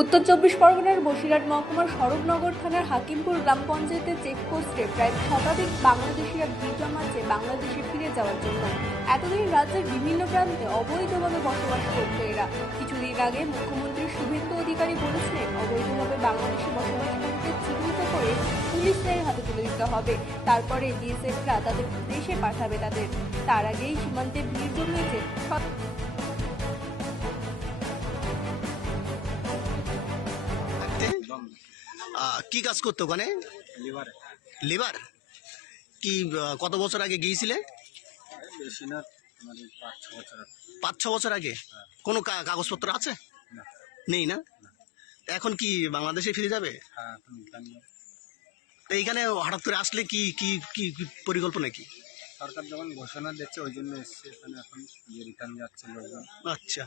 উত্তর চব্বিশ পরগনার বসিরহাট মহকুমার স্বরূপনগর থানার হাকিমপুর গ্রাম পঞ্চায়েতের চেকপোস্টে প্রায় শতাধিক বাংলাদেশিরা ভিড় জমাচ্ছে বাংলাদেশে ফিরে যাওয়ার জন্য। এতদিন রাজ্যের বিভিন্ন প্রান্তে অবৈধভাবে বসবাস করত এরা। কিছুদিন আগে মুখ্যমন্ত্রী শুভেন্দু অধিকারী বলেছিলেন, অবৈধভাবে বাংলাদেশে বসবাস করতে চিহ্নিত করে পুলিশের হাতে তুলে দিতে হবে, তারপরে বিএসএফরা তাদের দেশে পাঠাবে তাদের। তার আগেই সীমান্তে ভিড় জমিয়েছে। কি কাজ করতো ওখানে? লিভার কি কত বছর আগে গিয়েছিলে? বেশি না, 5-6 বছর আগে। কোনো কাগজপত্র আছে? নেই না? এখন কি বাংলাদেশে ফিরে যাবে? তো এইখানে হঠাৎ করে আসলে কি কি কি কি পরিকল্পনা কি? সরকার যখন ঘোষণা দিচ্ছে ওই জন্য এসছে এখানে, এখন যে রিটার্ন যাচ্ছে লোকজন। আচ্ছা,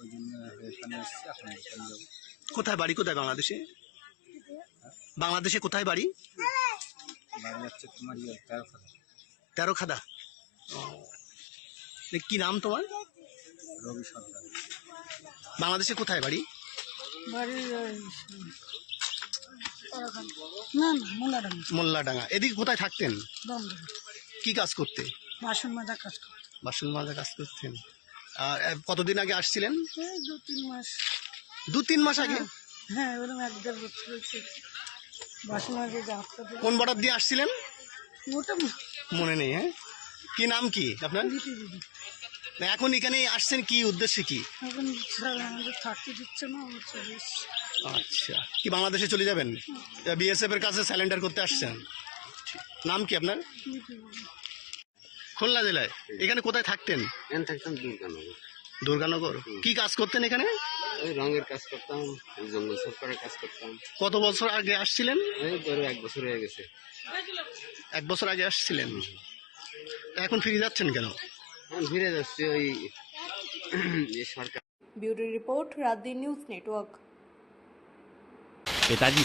ওই জন্য এখানে এসছে, এখন রিটার্ন যাবো। কোথায় বাড়ি? কোথায় বাংলাদেশে? বাংলাদেশে কোথায় বাড়ি? বাড়ি যাচ্ছে তোমার 13খাদা। কি নাম তোমার? রবি সরকার। বাংলাদেশে কোথায় বাড়ি? মোল্লাডাঙ্গা। এদিকে কোথায় থাকতেন? কি কাজ করতে? বাসন মাজা কাজ করতে। বাসন মাজা কাজ করতেন। আর কতদিন আগে আসছিলেন? 2-3 মাস। 2-3 মাস আগে? হ্যাঁ, এরকম 1-1.5 বছর হয়েছে। বাসন মাজা যাত্রা। কোন বর্ডার দিয়ে আসছিলেন? ওটা মনে নেই। হ্যাঁ, কি নাম কি আপনার? দিদি। না, এখন এখানে আসছেন কি উদ্দেশ্যে? কি এখন স্যার আমাদের থাকতে দিচ্ছে না, আমরা চলে এসেছি। আচ্ছা, কি বাংলাদেশে চলে যাবেন? বিএসএফ এর কাছে স্যালেন্ডার করতে আসছেন। নাম কি আপনার? খুলনা জেলায়। এখানে কোথায় থাকতেন? এখানে থাকতাম দুর্গানগর। দুর্গানগর। কি কাজ করতেন এখানে? ওই রঙের কাজ করতাম, ওই জঙ্গল সাফ করার কাজ করতাম। কত বছর আগে আসছিলেন? এই ধরো 1 বছর হয়ে গেছে। 1 বছর আগে আসছিলেন। এখন ফিরে যাচ্ছেন কেন? এখন ফিরে যাচ্ছি ওই সরকার। ব্যুরো রিপোর্ট, রাত দিন নিউজ নেটওয়ার্ক। पिताजी